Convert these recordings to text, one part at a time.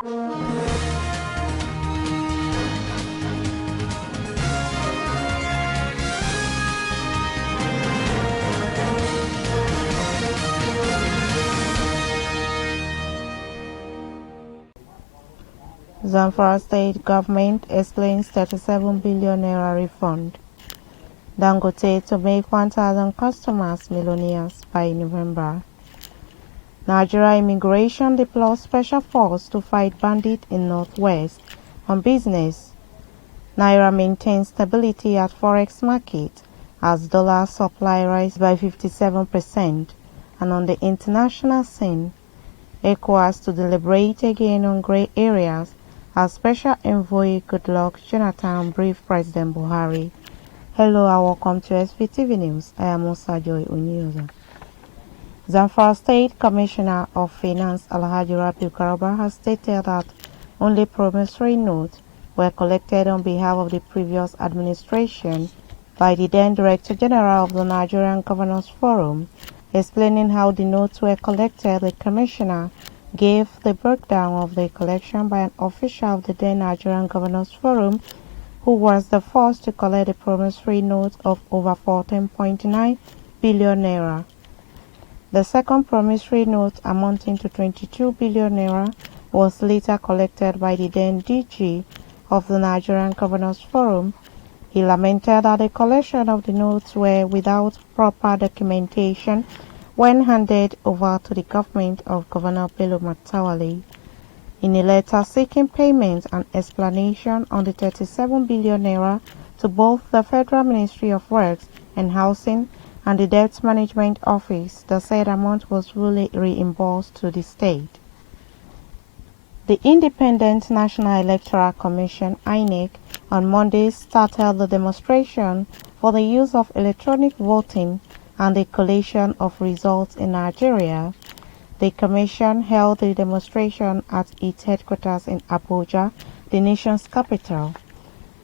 Zamfara state government explains 37 billion naira refund. Dangote to make 1,000 customers millionaires by November. Nigeria immigration deploys special force to fight bandits in northwest. On business, Naira maintains stability at forex market as dollar supply rises by 57%. And on the international scene, ECOWAS to deliberate again on grey areas as Special Envoy Goodluck Jonathan briefed President Buhari. Hello and welcome to Svtv News. I am Musa Joy Unioza. Zamfara State Commissioner of Finance Alhaji Rabiu Garba has stated that only promissory notes were collected on behalf of the previous administration by the then Director General of the Nigerian Governors Forum. Explaining how the notes were collected, the Commissioner gave the breakdown of the collection by an official of the then Nigerian Governors Forum, who was the first to collect a promissory note of over 14.9 billion naira. The second promissory note, amounting to 22 billion naira, was later collected by the then DG of the Nigerian Governors Forum. He lamented that the collection of the notes were without proper documentation when handed over to the government of Governor Bello Matawalle. In a letter seeking payment and explanation on the 37 billion naira to both the Federal Ministry of Works and Housing and the Debt Management Office, the said amount was fully reimbursed to the state. The Independent National Electoral Commission (INEC) on Monday started the demonstration for the use of electronic voting and the collation of results in Nigeria. The Commission held the demonstration at its headquarters in Abuja, the nation's capital.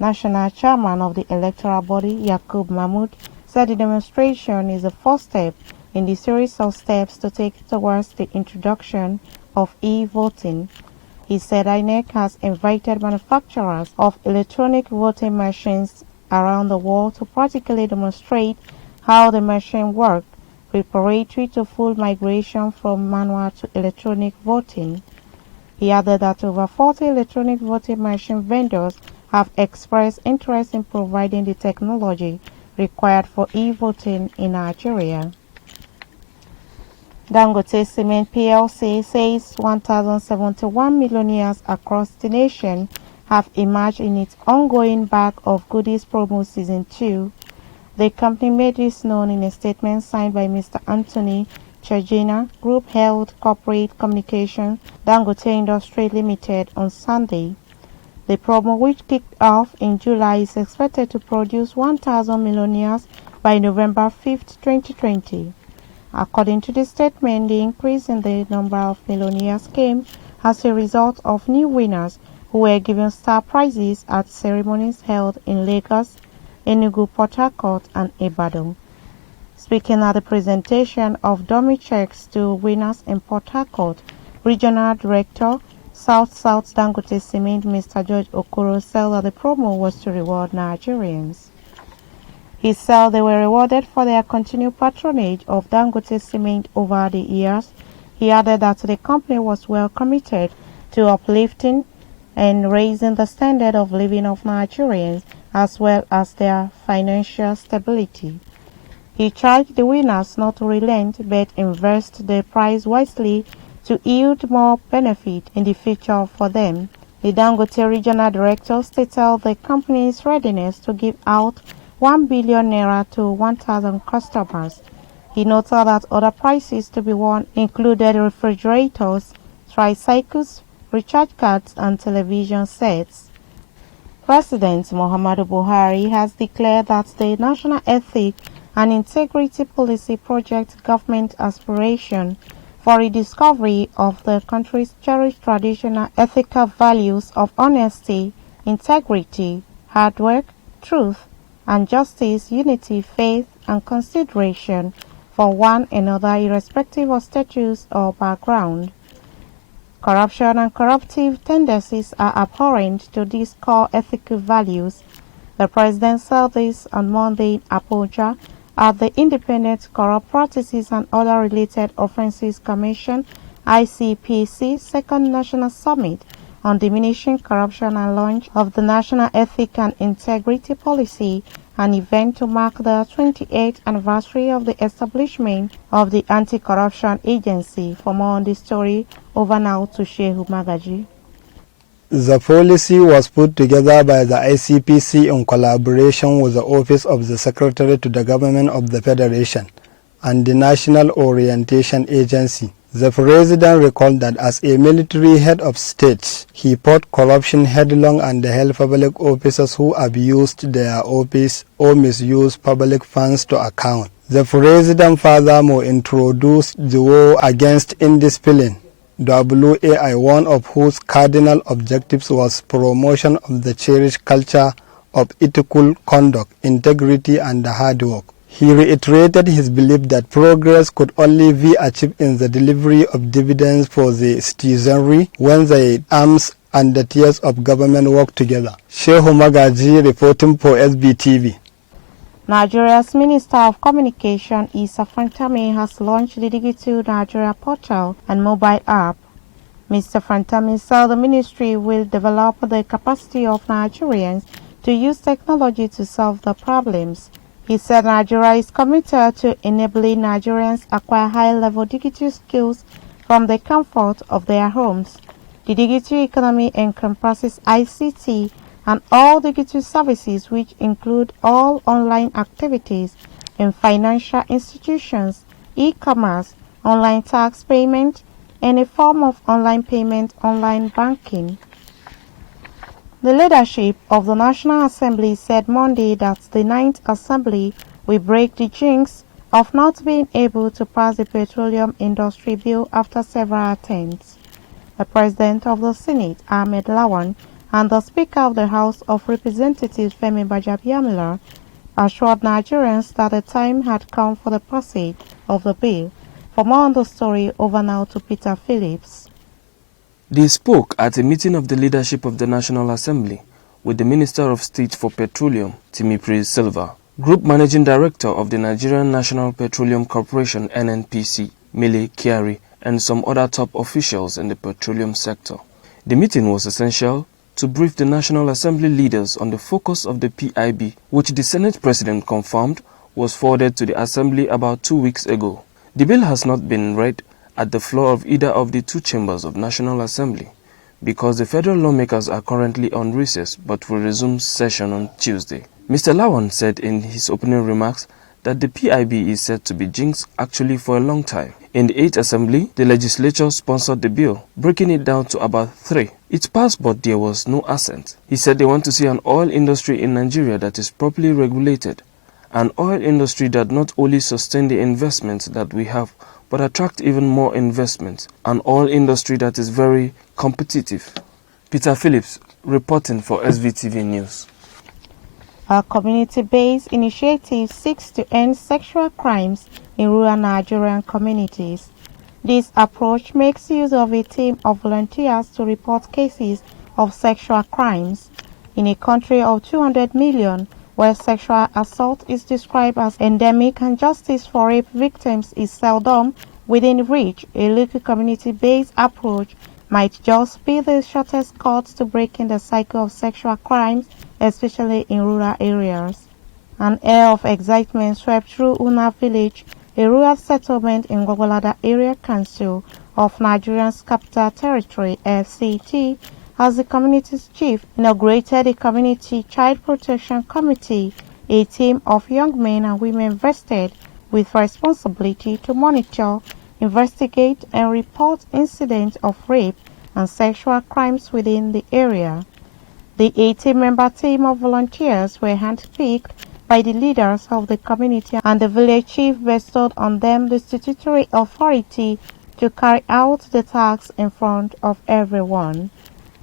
National Chairman of the Electoral Body, Yakub Mahmood, said the demonstration is the first step in the series of steps to take towards the introduction of e-voting. He said INEC has invited manufacturers of electronic voting machines around the world to practically demonstrate how the machine works, preparatory to full migration from manual to electronic voting. He added that over 40 electronic voting machine vendors have expressed interest in providing the technology required for e-voting in Nigeria. Dangote Cement PLC says 1,071 millionaires across the nation have emerged in its ongoing Bag of Goodies promo season 2. The company made this known in a statement signed by Mr. Anthony Chagina, Group Head Corporate Communication, Dangote Industry Limited, on Sunday. The promo, which kicked off in July, is expected to produce 1,000 millionaires by November 5, 2020. According to the statement, the increase in the number of millionaires came as a result of new winners who were given star prizes at ceremonies held in Lagos, Enugu, Port Harcourt, and Ibadan. Speaking at the presentation of dummy checks to winners in Port Harcourt, Regional Director, South Dangote Cement, Mr. George Okoro, said that the promo was to reward Nigerians. He said they were rewarded for their continued patronage of Dangote Cement over the years. He added that the company was well committed to uplifting and raising the standard of living of Nigerians as well as their financial stability. He charged the winners not to relent but invest the prize wisely to yield more benefit in the future for them. The Dangote Regional Director stated the company's readiness to give out 1 billion naira to 1,000 customers. He noted that other prizes to be won included refrigerators, tricycles, recharge cards, and television sets. President Muhammadu Buhari has declared that the National Ethics and Integrity Policy Project government aspiration for a discovery of the country's cherished traditional ethical values of honesty, integrity, hard work, truth, and justice, unity, faith, and consideration for one another irrespective of status or background. Corruption and corruptive tendencies are abhorrent to these core ethical values. The President said this on Monday in Abuja at the Independent Corrupt Practices and Other Related Offences Commission (ICPC) Second National Summit on Diminishing Corruption and launch of the National Ethics and Integrity Policy, an event to mark the 28th anniversary of the establishment of the Anti-Corruption Agency. For more on this story, over now to Shehu Magaji. The policy was put together by the ICPC in collaboration with the Office of the Secretary to the Government of the Federation and the National Orientation Agency. The President recalled that as a military head of state, he fought corruption headlong and held public officers who abused their office or misused public funds to account. The President furthermore introduced the War Against Indiscipline, WAI, one of whose cardinal objectives was promotion of the cherished culture of ethical conduct, integrity, and hard work. He reiterated his belief that progress could only be achieved in the delivery of dividends for the citizenry when the arms and the tiers of government work together. Shehu Magaji reporting for SBTV. Nigeria's Minister of Communication, Issa Fantami, has launched the Digital Nigeria portal and mobile app. Mr. Fantami said the ministry will develop the capacity of Nigerians to use technology to solve the problems. He said Nigeria is committed to enabling Nigerians acquire high-level digital skills from the comfort of their homes. The digital economy encompasses ICT and all digital services, which include all online activities in financial institutions, e-commerce, online tax payment, any form of online payment, online banking. The leadership of the National Assembly said Monday that the 9th Assembly will break the jinx of not being able to pass the Petroleum Industry Bill after several attempts. The President of the Senate, Ahmed Lawan, and the Speaker of the House of Representatives, Femi Gbajabiamila, assured Nigerians that the time had come for the passage of the bill. For more on the story, over now to Peter Phillips. They spoke at a meeting of the leadership of the National Assembly with the Minister of State for Petroleum, Timipri Silva, Group Managing Director of the Nigerian National Petroleum Corporation (NNPC), Mele Kyari, and some other top officials in the petroleum sector. The meeting was essential to brief the National Assembly leaders on the focus of the PIB, which the Senate President confirmed was forwarded to the Assembly about 2 weeks ago. The bill has not been read at the floor of either of the two chambers of National Assembly because the federal lawmakers are currently on recess but will resume session on Tuesday. Mr. Lawan said in his opening remarks that the PIB is said to be jinxed actually for a long time. In the 8th Assembly, the legislature sponsored the bill, breaking it down to about 3. It passed, but there was no assent. He said they want to see an oil industry in Nigeria that is properly regulated, an oil industry that not only sustain the investments that we have, but attract even more investment, an oil industry that is very competitive. Peter Phillips reporting for SVTV News. A community-based initiative seeks to end sexual crimes in rural Nigerian communities. This approach makes use of a team of volunteers to report cases of sexual crimes. In a country of 200 million, where sexual assault is described as endemic and justice for rape victims is seldom within reach, a local community-based approach might just be the shortest cut to breaking the cycle of sexual crimes, especially in rural areas. An air of excitement swept through Una village, a rural settlement in Gwagwalada Area Council of Nigeria's Capital Territory, FCT, as the community's chief inaugurated a community child protection committee, a team of young men and women vested with responsibility to monitor, investigate, and report incidents of rape and sexual crimes within the area. The 80-member team of volunteers were handpicked by the leaders of the community, and the village chief bestowed on them the statutory authority to carry out the task in front of everyone.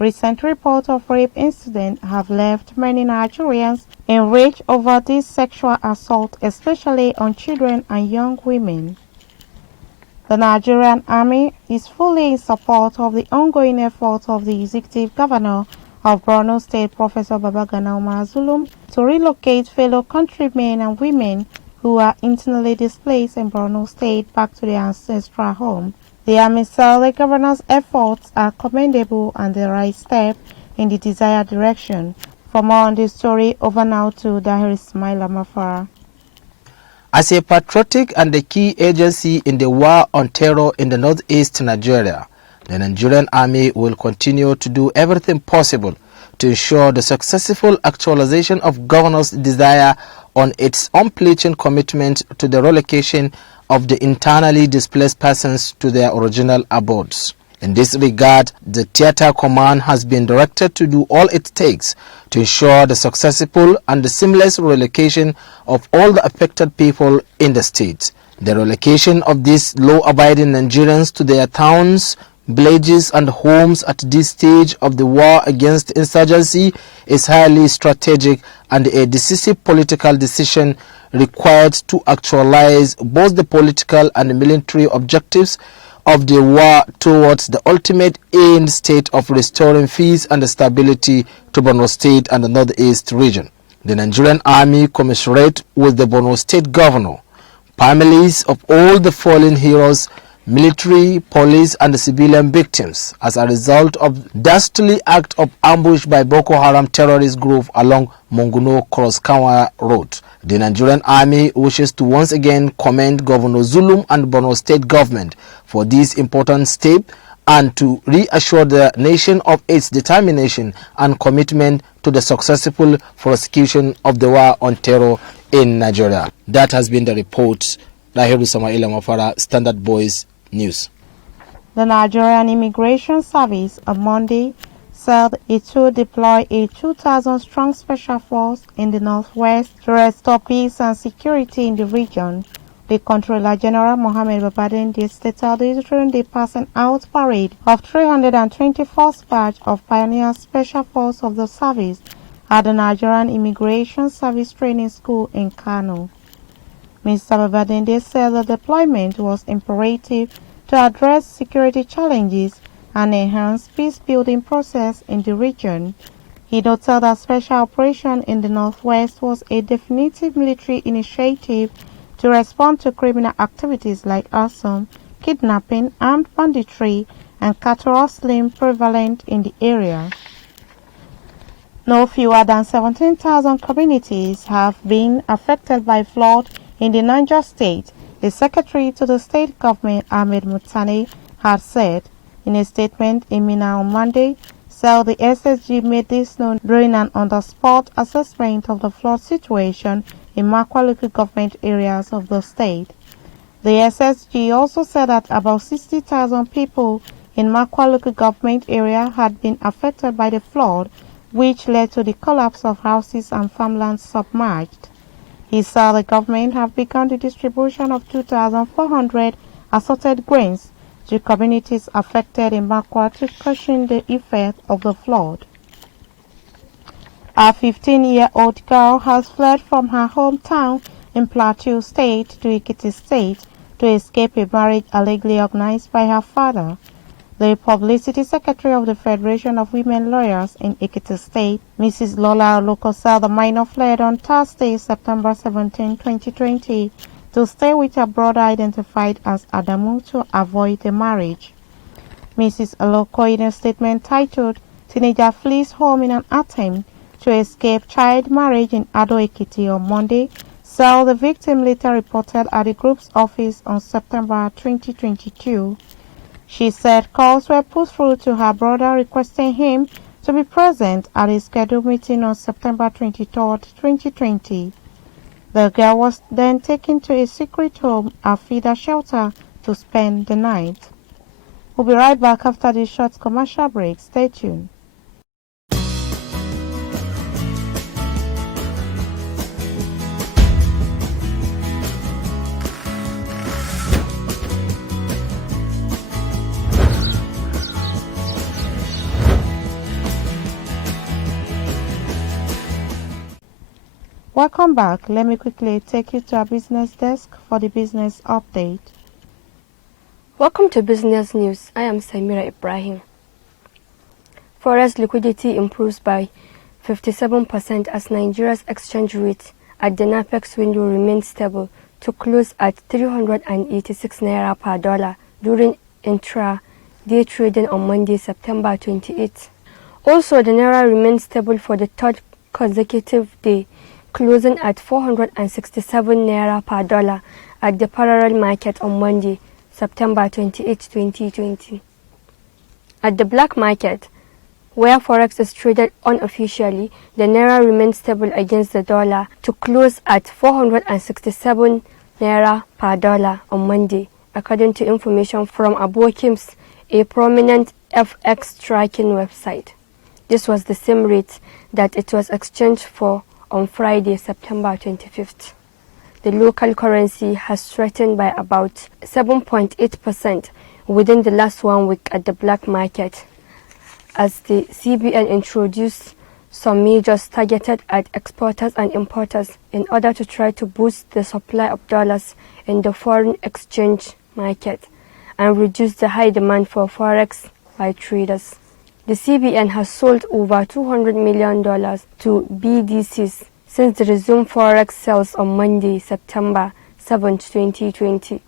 Recent reports of rape incidents have left many Nigerians enraged over this sexual assault, especially on children and young women. The Nigerian Army is fully in support of the ongoing efforts of the Executive Governor of Borno State, Professor Babagana Umar Zulum, to relocate fellow countrymen and women who are internally displaced in Borno State back to their ancestral home. The Army said the Governor's efforts are commendable and the right step in the desired direction. For more on this story, over now to Dahir Ismail Amafara. As a patriotic and a key agency in the war on terror in the northeast Nigeria, the Nigerian Army will continue to do everything possible to ensure the successful actualization of Governor's desire on its unflinching commitment to the relocation of the internally displaced persons to their original abodes. In this regard, the Theatre Command has been directed to do all it takes to ensure the successful and the seamless relocation of all the affected people in the state. The relocation of these law-abiding Nigerians to their towns, villages and homes at this stage of the war against insurgency is highly strategic and a decisive political decision required to actualize both the political and military objectives of the war towards the ultimate end state of restoring peace and stability to Borno State and the Northeast region. The Nigerian Army commiserate with the Borno State Governor, families of all the fallen heroes, military, police and civilian victims as a result of dastardly act of ambush by Boko Haram terrorist group along Monguno Cross-Kawa Road. The Nigerian Army wishes to once again commend Governor Zulum and Borno State government for this important step and to reassure the nation of its determination and commitment to the successful prosecution of the war on terror in Nigeria. That has been the report. Dahiru Samaila Mafara, Standard Voice News. The Nigerian Immigration Service on Monday said it will deploy a 2,000-strong special force in the northwest to restore peace and security in the region. The Controller General Mohammed Babadende stated this during the passing out parade of 321st batch of Pioneer Special Force of the service at the Nigerian Immigration Service Training School in Kano. Mr. Babadende said the deployment was imperative to address security challenges and enhance peace-building process in the region. He noted that special operation in the northwest was a definitive military initiative to respond to criminal activities like arson, kidnapping, armed banditry, and cattle rustling prevalent in the area. No fewer than 17,000 communities have been affected by flood in the Niger state, the Secretary to the State Government, Ahmed Mutane, had said. In a statement, Emina on Monday said the SSG made this known during an on-the-spot assessment of the flood situation in Makwa local government areas of the state. The SSG also said that about 60,000 people in Makwa local government area had been affected by the flood, which led to the collapse of houses and farmlands submerged. He said the government have begun the distribution of 2,400 assorted grains to communities affected in Makwa to cushion the effect of the flood. A 15-year-old girl has fled from her hometown in Plateau State to Ekiti State to escape a marriage allegedly organized by her father. The Publicity Secretary of the Federation of Women Lawyers in Ekiti State, Mrs. Lola Oloko, said the minor fled on Thursday, September 17, 2020, to stay with her brother identified as Adamu to avoid the marriage. Mrs. Oloko, in a statement titled, "Teenager Flees Home in an Attempt to Escape Child Marriage in Ado Ekiti" on Monday, said the victim later reported at the group's office on September 2022. She said calls were put through to her brother requesting him to be present at a scheduled meeting on September 23, 2020. The girl was then taken to a secret home, a feeder shelter, to spend the night. We'll be right back after this short commercial break. Stay tuned. Welcome back. Let me quickly take you to our business desk for the business update. Welcome to Business News. I am Samira Ibrahim. Forex liquidity improves by 57% as Nigeria's exchange rate at the NAPEX window remains stable to close at 386 naira per dollar during intra-day trading on Monday, September 28. Also, the naira remains stable for the third consecutive day, closing at 467 naira per dollar at the parallel market on Monday, September 28, 2020. At the black market, where Forex is traded unofficially, the naira remains stable against the dollar to close at 467 naira per dollar on Monday, according to information from Abokims, a prominent FX tracking website. This was the same rate that it was exchanged for on Friday, September 25th. The local currency has strengthened by about 7.8% within the last 1 week at the black market, as the CBN introduced some measures targeted at exporters and importers in order to try to boost the supply of dollars in the foreign exchange market and reduce the high demand for Forex by traders. The CBN has sold over $200 million to BDCs since the resumed Forex sales on Monday, September 7, 2020.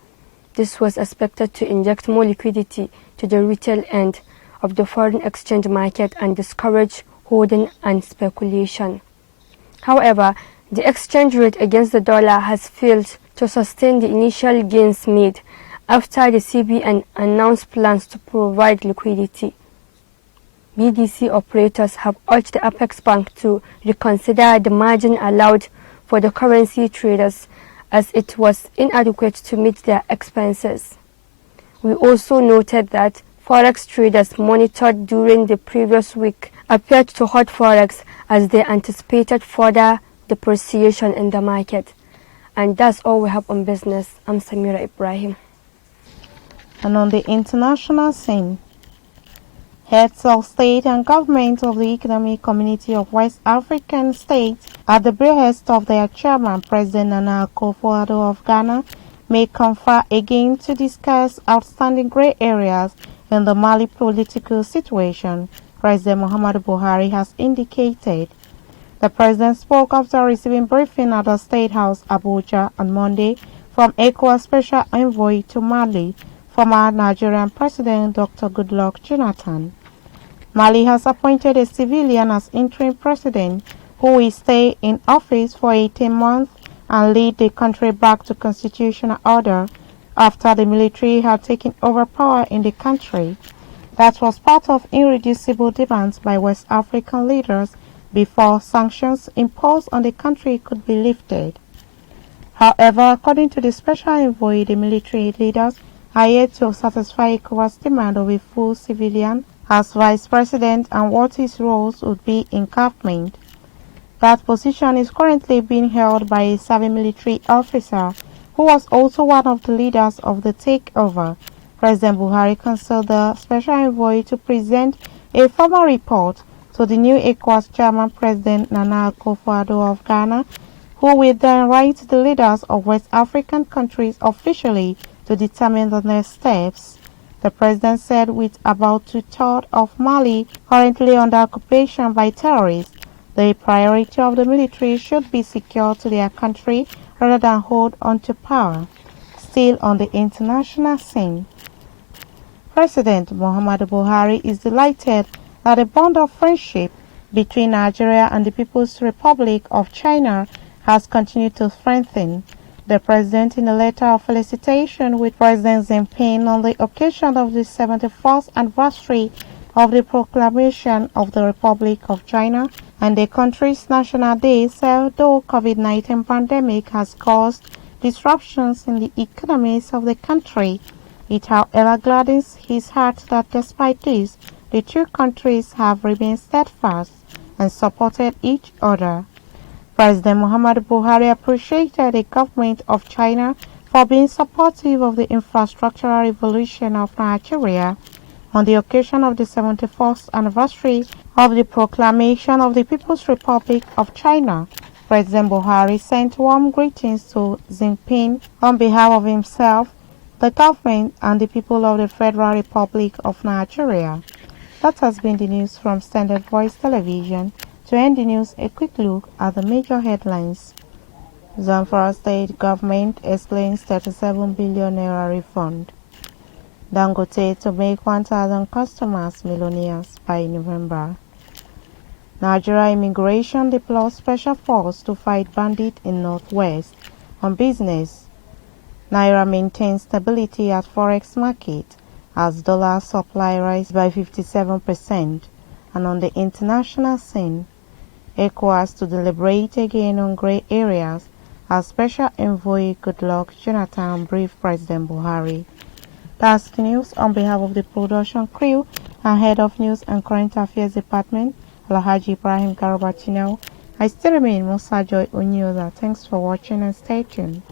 This was expected to inject more liquidity to the retail end of the foreign exchange market and discourage hoarding and speculation. However, the exchange rate against the dollar has failed to sustain the initial gains made after the CBN announced plans to provide liquidity. BDC operators have urged the Apex Bank to reconsider the margin allowed for the currency traders, as it was inadequate to meet their expenses. We also noted that Forex traders monitored during the previous week appeared to hold Forex as they anticipated further depreciation in the market. And that's all we have on business. I'm Samira Ibrahim. And on the international scene, heads of state and government of the Economic Community of West African States, at the behest of their chairman, President Nana Akufo-Addo of Ghana, may confer again to discuss outstanding grey areas in the Mali political situation, President Muhammadu Buhari has indicated. The president spoke after receiving briefing at the State House, Abuja, on Monday from ECOWAS Special Envoy to Mali, former Nigerian President Dr. Goodluck Jonathan. Mali has appointed a civilian as interim president who will stay in office for 18 months and lead the country back to constitutional order after the military had taken over power in the country. That was part of irreducible demands by West African leaders before sanctions imposed on the country could be lifted. However, according to the special envoy, the military leaders are yet to satisfy ECOWAS' demand of a full civilian as vice president and what his roles would be in government. That position is currently being held by a serving military officer who was also one of the leaders of the takeover. President Buhari counseled the special envoy to present a formal report to the new ECOWAS chairman, President Nana Akufo-Addo of Ghana, who will then write to the leaders of West African countries officially to determine the next steps. The president said with about 2/3 of Mali currently under occupation by terrorists, the priority of the military should be secure to their country rather than hold on to power. Still on the international scene, President Muhammadu Buhari is delighted that a bond of friendship between Nigeria and the People's Republic of China has continued to strengthen. The president, in a letter of felicitation with President Xi Jinping on the occasion of the 71st anniversary of the proclamation of the Republic of China and the country's National Day, said though COVID-19 pandemic has caused disruptions in the economies of the country, it however gladdens his heart that despite this, the two countries have remained steadfast and supported each other. President Muhammadu Buhari appreciated the government of China for being supportive of the infrastructural revolution of Nigeria on the occasion of the 71st anniversary of the proclamation of the People's Republic of China. President Buhari sent warm greetings to Xi Jinping on behalf of himself, the government and the people of the Federal Republic of Nigeria. That has been the news from Standard Voice Television. To end the news, a quick look at the major headlines. Zamfara State Government explains 37 billion naira refund. Dangote to make 1,000 customers millionaires by November. Nigeria immigration deploys special force to fight bandits in Northwest. On business, Naira maintains stability at forex market as dollar supply rises by 57%. And on the international scene, ECOWAS to deliberate again on grey areas as Special Envoy Goodluck Jonathan briefed President Buhari. That's the news. On behalf of the production crew and Head of News and Current Affairs Department, Alhaji Ibrahim Garabachino, I still remain Musa Joy Onyoza. Thanks for watching and stay tuned.